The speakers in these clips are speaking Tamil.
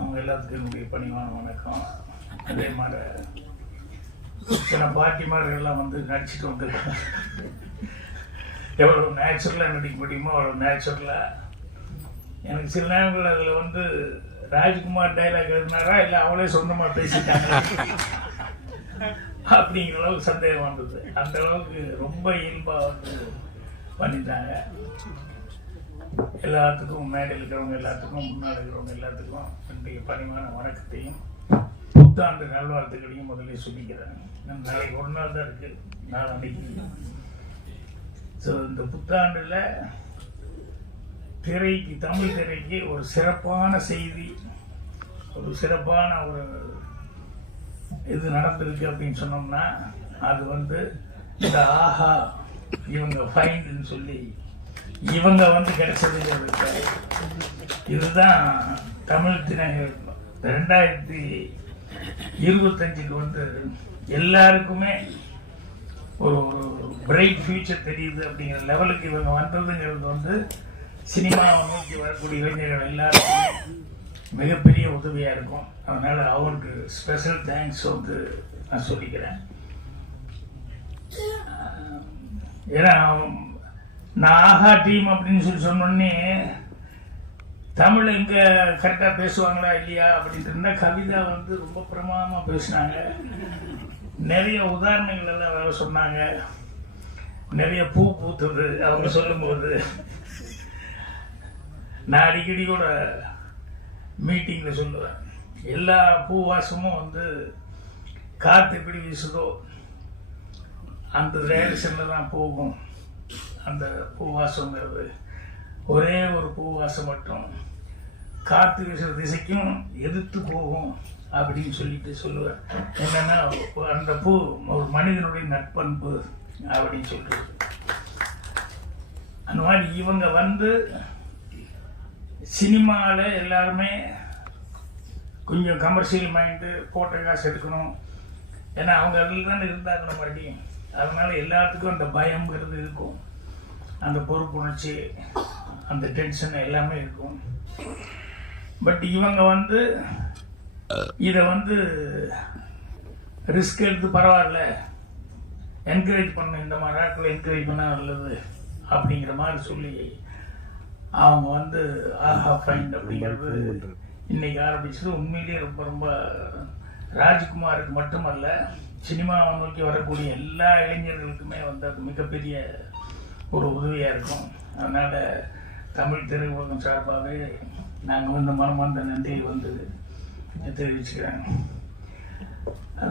அவங்க எல்லாத்துக்கும் என்னுடைய பணிவான வணக்கம். அதே மாதிரி சில பாட்டிமார்கள்லாம் வந்து நடிச்சுட்டு வந்துருக்காங்க எவ்வளோ நேச்சுரலாக நடிக்க முடியுமோ அவ்வளோ நேச்சுரலாக எனக்கு சில நேரங்கள் அதில் வந்து ராஜ்குமார் டைலாக் எழுதினாரா இல்லை அவளே சொந்தமாக பேசிட்டாங்க அப்படிங்கிற அளவுக்கு சந்தேகம் வந்தது. அந்த அளவுக்கு ரொம்ப இயல்பாக வந்து பண்ணிட்டாங்க. எல்லாத்துக்கும் மேடை இருக்கிறவங்க எல்லாத்துக்கும் முன்னாடி இருக்கிறவங்க எல்லாத்துக்கும் என்னுடைய பணிமான வணக்கத்தையும் புத்தாண்டு நல்வாழ்த்துக்களையும் முதல்ல சொல்லிக்கிறேன். நம்ம நாளைக்கு ஒரு நாள் தான் இருக்கு அன்னைக்கு. ஸோ இந்த புத்தாண்டில் திரைக்கு தமிழ் திரைக்கு ஒரு சிறப்பான செய்தி ஒரு சிறப்பான ஒரு இது நடந்திருக்கு அப்படின்னு சொன்னோம்னா அது வந்து இந்த ஆஹா இவங்க ஃபைண்டுன்னு சொல்லி இவங்க வந்து கிடைச்சது இதுதான் தமிழ் தினங்கள் ரெண்டாயிரத்தி இருபத்தஞ்சுக்கு வந்து எல்லாருக்குமே ஒரு பிரைட் ஃபியூச்சர் தெரியுது அப்படிங்கிற லெவலுக்கு இவங்க வந்ததுங்கிறது வந்து சினிமாவை நோக்கி வரக்கூடிய இளைஞர்கள் எல்லாருக்குமே மிகப்பெரிய உதவியாக இருக்கும். அதனால் அவருக்கு ஸ்பெஷல் தேங்க்ஸ் வந்து நான் சொல்லிக்கிறேன். ஏன்னா நான் ஆஹா டீம் அப்படின்னு சொல்லி சொன்னோடனே தமிழ் இங்கே கரெக்டாக பேசுவாங்களா இல்லையா? அப்படின்ட்டு இருந்தால் கவிதா வந்து ரொம்ப பிரமாதமாக பேசினாங்க. நிறைய உதாரணங்கள் எல்லாம் சொன்னாங்க. நிறைய பூ பூத்தது அவங்க சொல்லும்போது. நான் அடிக்கடி கூட மீட்டிங்கில் சொல்லுவேன். எல்லா பூ வாசமும் வந்து காற்று எப்படி வீசுதோ அந்த டைரக்ஷனில் தான் போகும். அந்த பூவாசங்கிறது ஒரே ஒரு பூவாசம் மட்டும். காற்று வீசுகிற திசைக்கும் எதிர்த்து போகும் அப்படின்னு சொல்லிட்டு சொல்லுவேன் என்னென்னா அந்த பூ ஒரு மனிதனுடைய நட்பண்பு அப்படின்னு சொல்றது. அந்த மாதிரி இவங்க வந்து சினிமாவில் எல்லாருமே கொஞ்சம் கமர்ஷியல் மைண்டு போட்ட காசு எடுக்கணும். ஏன்னா அவங்க அதில் தானே இருந்தாங்க மறுபடியும். அதனால் எல்லாத்துக்கும் அந்த பயம்ங்கிறது இருக்கும். அந்த பொறுப்புணர்ச்சி அந்த டென்ஷன் எல்லாமே இருக்கும். பட் இவங்க வந்து இதை வந்து ரிஸ்க் எடுத்து பரவாயில்ல என்கரேஜ் பண்ண இந்த மாதிரி நாட்கள் என்கரேஜ் பண்ண நல்லது அப்படிங்கிற மாதிரி சொல்லி அவங்க வந்து ஆஹா ஃபைண்ட் அப்படிங்கிறது இன்னைக்கு ஆரம்பிச்சது. உண்மையிலேயே ரொம்ப ரொம்ப ராஜ்குமாருக்கு மட்டுமல்ல சினிமாவை நோக்கி வரக்கூடிய எல்லா இளைஞர்களுக்குமே வந்து அது மிகப்பெரிய ஒரு உதவியாக இருக்கும். அதனால் தமிழ் திரையுலகம் சார்பாகவே நாங்கள் வந்து மனமார்ந்த நன்றியை வந்து தெரிவிச்சுக்கிறேன்.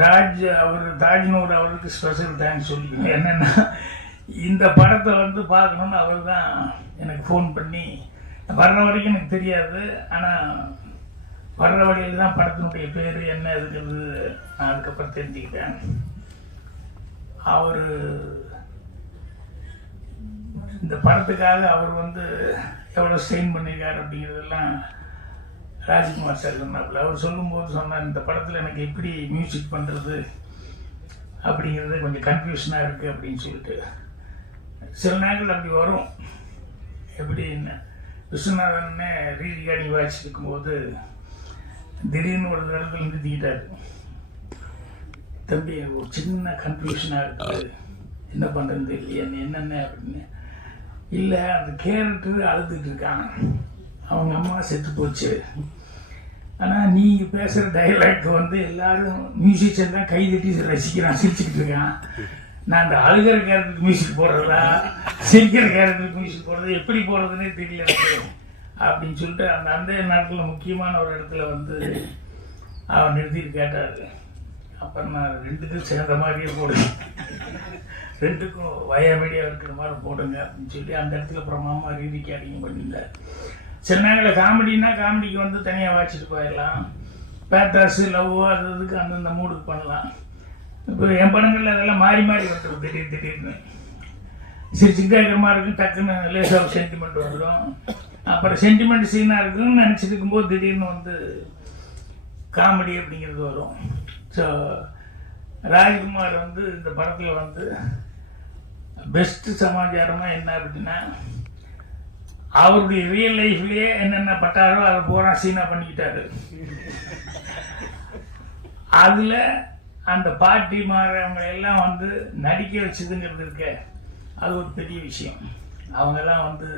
தாஜ் அவர் தாஜ்னூர் அவருக்கு ஸ்பெஷல் தேங்க்ஸ் சொல்லிக்கணும் என்னென்னா இந்த படத்தை வந்து பார்க்கணுன்னு அவர் தான் எனக்கு ஃபோன் பண்ணி வர்ற வரைக்கும் எனக்கு தெரியாது. ஆனால் வர்ற வழியில் தான் படத்தினுடைய பேர் என்ன இருக்கிறது நான் அதுக்கப்புறம் தெரிஞ்சுக்கிட்டேன் அவர் இந்த படத்துக்காக அவர் வந்து எவ்வளோ ஸ்ட்ரெயின் பண்ணியிருக்கார் அப்படிங்கிறதெல்லாம் ராஜ்குமார் சார் சொன்னாப்புல. அவர் சொல்லும்போது சொன்னார் இந்த படத்தில் எனக்கு எப்படி மியூசிக் பண்ணுறது அப்படிங்கிறது கொஞ்சம் கன்ஃபியூஷனாக இருக்குது அப்படின்னு சொல்லிட்டு. சில நேரங்கள் அப்படி வரும். எப்படின்னு? விஸ்வநாதன்னே ரீரிகார்டிங் வாய்ஸ் இருக்கும்போது திடீர்னு ஒரு இடத்துல நிறுத்திக்கிட்டாரு தம்பி ஒரு சின்ன கன்ஃபியூஷனாக இருக்குது என்ன பண்ணுறது இல்லையா என்னென்ன அப்படின்னு. இல்லை அந்த கேரக்டர் அழுதுட்டு இருக்காங்க. அவங்க அம்மா செத்து போச்சு. ஆனால் நீங்கள் பேசுகிற டைலாக் வந்து எல்லாரும் மியூசிஷியன் தான் கைதட்டி ரசிக்கிறான் சிரிச்சுக்கிட்டு இருக்கான். நான் அந்த அழுகிற கேரக்டருக்கு மியூசிக் போடுறதா சிரிக்கிற கேரக்டருக்கு மியூசிக் போடுறது எப்படி போடுறதுன்னே தெரியல அப்படின்னு சொல்லிட்டு அந்த அந்த நாட்டில் முக்கியமான ஒரு இடத்துல வந்து அவன் நிறுத்திட்டு கேட்டார். அப்புறம் நான் ரெண்டுக்கும் சேர்ந்த மாதிரியே போடுவேன் ரெண்டுக்கும் வய இருக்கிற மாதிரி போடுங்க அப்படின்னு சொல்லி அந்த இடத்துல அப்புறம் மாமா ரீதிக்கு அதிகம் பண்ணியிருந்தார். சில நேரங்களில் காமெடினா காமெடிக்கு வந்து தனியாக வாச்சிட்டு போயிடலாம். பேத்தாஸு லவ் அது இதுக்கு அந்தந்த மூடுக்கு பண்ணலாம். இப்போ என் படங்களில் அதெல்லாம் மாறி மாறி வந்துடும் திடீர் திடீர்னு. சிரிச்சுக்கிட்டே இருக்கிற மாதிரி இருக்கும். டக்குன்னு லேசாக சென்டிமெண்ட் வந்துடும் அப்புறம் சென்டிமெண்ட் சீனாக இருக்குன்னு நினச்சிட்டு இருக்கும்போது திடீர்னு வந்து காமெடி அப்படிங்கிறது வரும். ஸோ ராஜ்குமார் வந்து இந்த படத்தில் வந்து பெஸ்ட்டு சமாச்சாரமாக என்ன அப்படின்னா அவருடைய ரியல் லைஃப்லேயே என்னென்ன பட்டாரோ அதை பூரா சீனா பண்ணிக்கிட்டாரு. அதில் அந்த பாட்டி மாறவங்க எல்லாம் வந்து நடிக்க வச்சதுங்கிறது இருக்க அது ஒரு பெரிய விஷயம். அவங்கெல்லாம் வந்து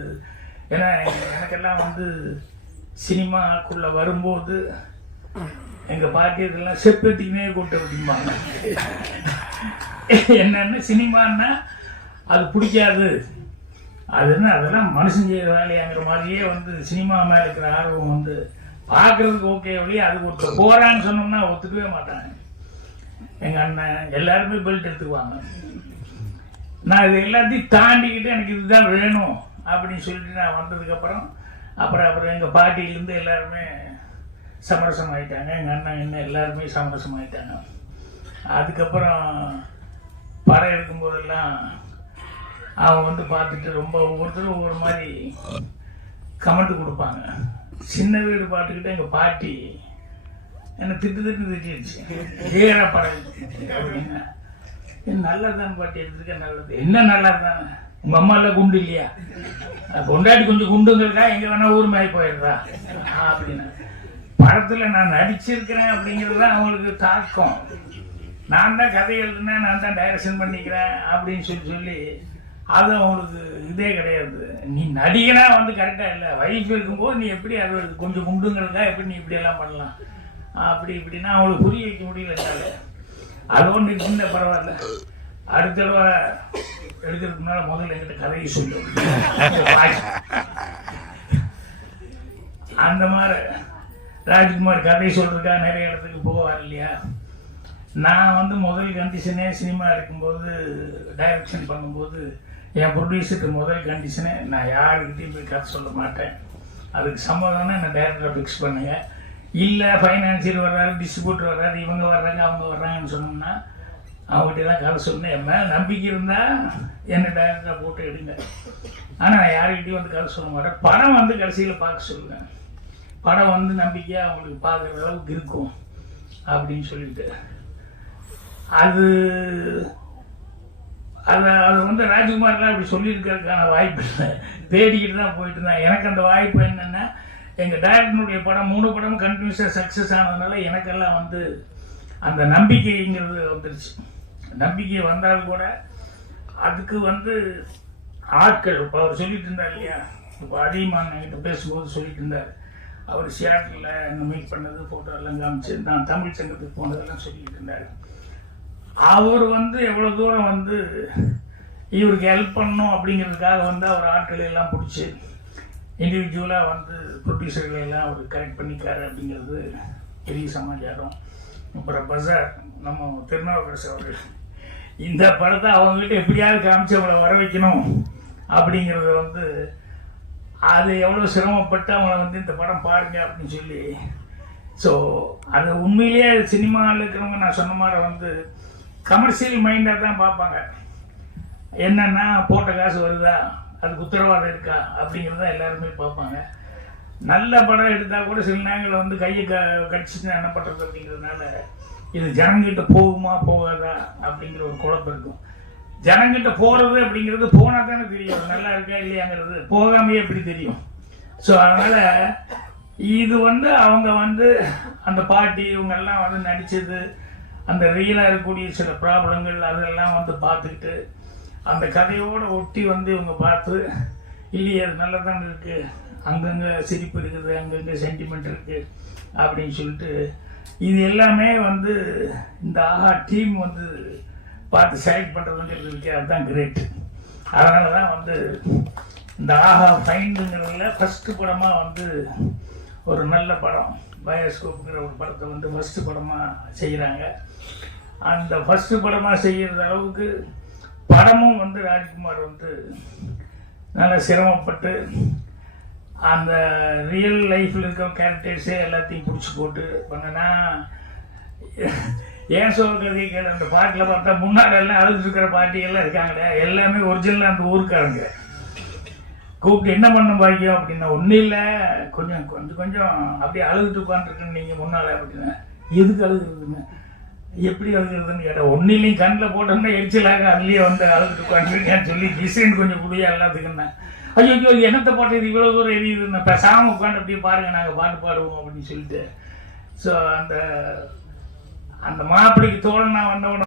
ஏன்னா எனக்கெல்லாம் வந்து சினிமாக்குள்ளே வரும்போது எங்கள் பாட்டி இதெல்லாம் செப்பத்திக்குனே கூட்ட அப்படிம்பாங்க. என்னன்னு சினிமான்னா அது பிடிக்காது. அது என்ன அதெல்லாம் மனுஷன் செய்கிற வேலையாங்கிற மாதிரியே வந்து சினிமா மேலே இருக்கிற ஆர்வம் வந்து பார்க்கறதுக்கு ஓகே ஒழிய அது ஒருத்தர் போகிறான்னு சொன்னோம்னா ஒத்துக்கவே மாட்டாங்க. எங்கள் அண்ணன் எல்லாருமே பெல்ட் எடுத்துக்குவாங்க. நான் இது எல்லாத்தையும் தாண்டிக்கிட்டு எனக்கு இதுதான் வேணும் அப்படின்னு சொல்லிட்டு நான் வந்ததுக்கப்புறம் அப்புறம் அப்புறம் எங்கள் பாட்டியிலேருந்து எல்லாருமே சமரசம் ஆகிட்டாங்க எங்கள் அண்ணன் என்ன எல்லாருமே சமரசம் ஆகிட்டாங்க அதுக்கப்புறம் படம் எடுக்கும்போதெல்லாம் அவங்க வந்து பார்த்துட்டு ரொம்ப ஒவ்வொருத்தரும் ஒவ்வொரு மாதிரி கமெண்ட் கொடுப்பாங்க. சின்ன வீடு பார்த்துக்கிட்டு எங்கள் பாட்டி என்னை திட்டு திட்டு திட்டிடுச்சு ஏற படம் அப்படின்னா. நல்லதுதான் பாட்டி எடுத்துக்க நல்லது. என்ன நல்லா தானே உங்கள் அம்மா எல்லாம் குண்டு இல்லையா? கொண்டாடி கொஞ்சம் குண்டுங்கிறதா எங்கே வேணா ஊர் மாதிரி போயிடுறா அப்படின்னு. படத்துல நான் நடிச்சிருக்கிறேன் அப்படிங்கிறது தான் அவங்களுக்கு தாக்கம். நான் தான் கதை எழுதுனேன் நான் தான் டைரக்ஷன் பண்ணிக்கிறேன் அப்படின்னு சொல்லி சொல்லி அது அவங்களுக்கு இதே கிடையாது. நீ நடிகனா வந்து கரெக்டாக இல்லை வைஃப் இருக்கும்போது நீ எப்படி அது கொஞ்சம் குண்டுங்கிறதா எப்படி நீ இப்படி எல்லாம் பண்ணலாம்? அப்படி இப்படின்னா அவங்களுக்கு புரிய வைக்க முடியல என்னால. அது ஒன்று சின்ன பரவாயில்ல. அடுத்த தடவை எடுக்கிறதுக்கு முன்னால் முதல்ல என்கிட்ட கதையை சொல்லு. அந்த மாதிரி. ராஜ்குமார் கதை சொல்றதுக்காக நிறைய இடத்துக்கு போவார் இல்லையா? நான் வந்து முதல் கண்டிஷனே சினிமா எடுக்கும்போது டைரக்ஷன் பண்ணும்போது என் ப்ரொடியூசருக்கு முதல் கண்டிஷனே நான் யாருக்கிட்டையும் போய் கதை சொல்ல மாட்டேன். அதுக்கு சம்மதம்னா நான் டேரக்டரை ஃபிக்ஸ் பண்ணுங்க. இல்லை ஃபைனான்சியர் வர்றாரு டிஸ்ட்ரிபியூட்டர் வர்றாரு இவங்க வர்றாங்க அவங்க வர்றாங்கன்னு சொன்னோம்னா அவங்ககிட்ட தான் கதை சொன்னேன் என் மேலே நம்பிக்கை இருந்தால் என்னை டேரக்டராக போட்டு எடுங்க. ஆனால் நான் யாருக்கிட்டையும் வந்து கதை சொல்ல மாட்டேன். படம் வந்து கடைசியில் பார்க்க சொல்லுவேன். படம் வந்து நம்பிக்கையாக அவங்களுக்கு பார்க்குற அளவுக்கு இருக்கும் அப்படின்னு சொல்லிட்டு. அது அதை அது வந்து ராஜ்குமார்லாம் அப்படி சொல்லியிருக்கிறதுக்கான வாய்ப்பு இல்லை. தேடிக்கிட்டு தான் போயிட்டு இருந்தேன் எனக்கு அந்த வாய்ப்பு என்னென்னா எங்கள் டேரக்டனுடைய படம் மூணு படமும் கண்டினியூஸாக சக்ஸஸ் ஆனதுனால எனக்கெல்லாம் வந்து அந்த நம்பிக்கைங்கிறது வந்துருச்சு. நம்பிக்கை வந்தால் கூட அதுக்கு வந்து ஆட்கள் இப்போ அவர் சொல்லிட்டு இருந்தார் இல்லையா? இப்போ அதிகமாக என்கிட்ட பேசும்போது சொல்லிட்டு இருந்தார். அவர் சியாட்டில் அங்கே மீட் பண்ணது ஃபோட்டோ எல்லாம் காமிச்சு நான் தமிழ் சங்கத்துக்கு போனதெல்லாம் சொல்லிட்டு இருந்தார். அவர் வந்து எவ்வளோ தூரம் வந்து இவருக்கு ஹெல்ப் பண்ணும் அப்படிங்கிறதுக்காக வந்து அவர் ஆட்களை எல்லாம் பிடிச்சி இண்டிவிஜுவலாக வந்து ப்ரொடியூசர்களை எல்லாம் அவர் கரெக்ட் பண்ணிக்காரு அப்படிங்கிறது பெரிய சமாச்சாரம். அப்புறம் பஜார் நம்ம திருநாவுக்கரசு அவர்கள் இந்த படத்தை அவங்ககிட்ட எப்படியாவது காமிச்சு அவளை வர வைக்கணும் அப்படிங்கிறத வந்து அது எவ்வளோ சிரமப்பட்டு அவனை வந்து இந்த படம் பாருங்க அப்படின்னு சொல்லி. ஸோ அது உண்மையிலேயே சினிமாவில் இருக்கிறவங்க நான் சொன்ன மாதிரி வந்து கமர்ஷியல் மைண்டாக தான் பார்ப்பாங்க. என்னென்னா போட்ட காசு வருதா? அதுக்கு உத்தரவாதம் இருக்கா? அப்படிங்கிறத எல்லாருமே பார்ப்பாங்க. நல்ல படம் எடுத்தால் கூட சில நேரங்களில் வந்து கையை க கடிச்சிட்டு என்ன பண்ணுறது அப்படிங்கிறதுனால இது ஜனங்கிட்ட போகுமா போகாதா அப்படிங்கிற ஒரு குழப்பம் இருக்கும். ஜனங்கிட்ட போகிறது அப்படிங்கிறது போனால் தானே தெரியும். நல்லா இருக்கா இல்லையாங்கிறது. போகாமையே எப்படி தெரியும்? ஸோ அதனால் இது வந்து அவங்க வந்து அந்த பாட்டி இவங்கெல்லாம் வந்து நடித்தது அந்த ரியலாக இருக்கக்கூடிய சில ப்ராப்ளங்கள் அதெல்லாம் வந்து பார்த்துக்கிட்டு அந்த கதையோடு ஒட்டி வந்து இவங்க பார்த்து இல்லையே அது நல்லதானே இருக்குது அங்கங்கே சிரிப்பு இருக்குது அங்கங்கே சென்டிமெண்ட் இருக்குது அப்படின்னு சொல்லிட்டு இது எல்லாமே வந்து இந்த ஆஹா டீம் வந்து பார்த்து செலக்ட் பண்ணுறதுங்கிறது இருக்கே அதுதான் கிரேட் அதனால தான் வந்து இந்த ஆஹா ஃபைண்டுங்கிறதுல ஃபஸ்ட்டு படமாக வந்து ஒரு நல்ல படம் பயோஸ்கோப்புங்கிற ஒரு படத்தை வந்து ஃபஸ்ட்டு படமாக செய்கிறாங்க அந்த ஃபஸ்ட்டு படமாக செய்கிற அளவுக்கு படமும் வந்து ராஜ்குமார் வந்து நல்லா சிரமப்பட்டு அந்த ரியல் லைஃப்பில் இருக்கிற கேரக்டர்ஸே எல்லாத்தையும் பிடிச்சி போட்டு பண்ணனா ஏன் சொல்ற கதையை அந்த பாட்டில் பார்த்தா முன்னாடி எல்லாம் இருக்கிற பாட்டிகள்லாம் இருக்காங்களே? எல்லாமே ஒரிஜினலாக அந்த ஊருக்காரங்க. கூப்பிட்டு என்ன பண்ண பாக்கியம் அப்படின்னா ஒன்றும் இல்லை. கொஞ்சம் கொஞ்சம் கொஞ்சம் அப்படியே அழுதுட்டு உட்காந்துருக்குன்னு நீங்கள் முன்னால் அப்படின்னா எதுக்கு அழுகுறதுங்க எப்படி அழுகிறதுன்னு கேட்டால் ஒன்றும் இல்லையும் கண்ணில் போட்டோம்னா எரிச்சலாக அதுலேயே வந்து அழுதுட்டு உட்காந்துருக்கேன்னு சொல்லி டிசைன் கொஞ்சம் குடியா எல்லாத்துக்குன்னா. ஐயோ ஐயோ என்னத்தை பாட்டு இது? இவ்வளோ தூரம் எரியுதுன்னு. பேசாமல் உட்காந்து அப்படியே பாருங்கள் நாங்கள் பாட்டு பாடுவோம் அப்படின்னு சொல்லிட்டு. ஸோ அந்த அந்த மாப்பிள்ளைக்கு தோழனா வந்த உடனே